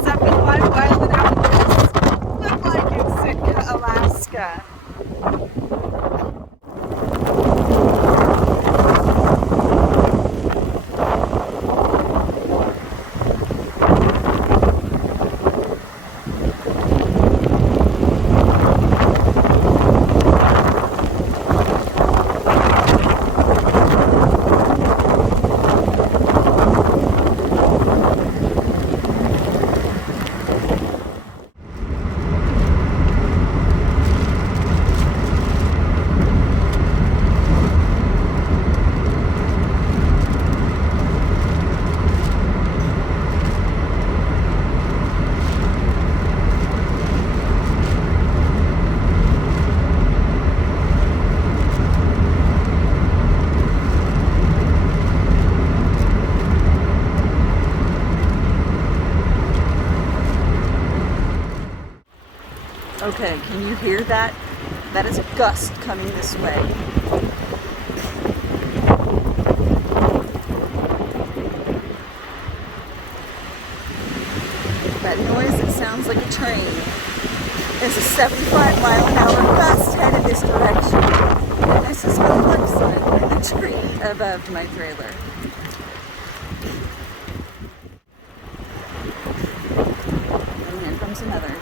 75-mile-an-hour gusts look like in Sitka, Alaska. Okay, can you hear that? That is a gust coming this way. That noise, it sounds like a train. There's a 75-mile-an-hour gust headed this direction. And this is what it looks like in the tree above my trailer. And here comes another.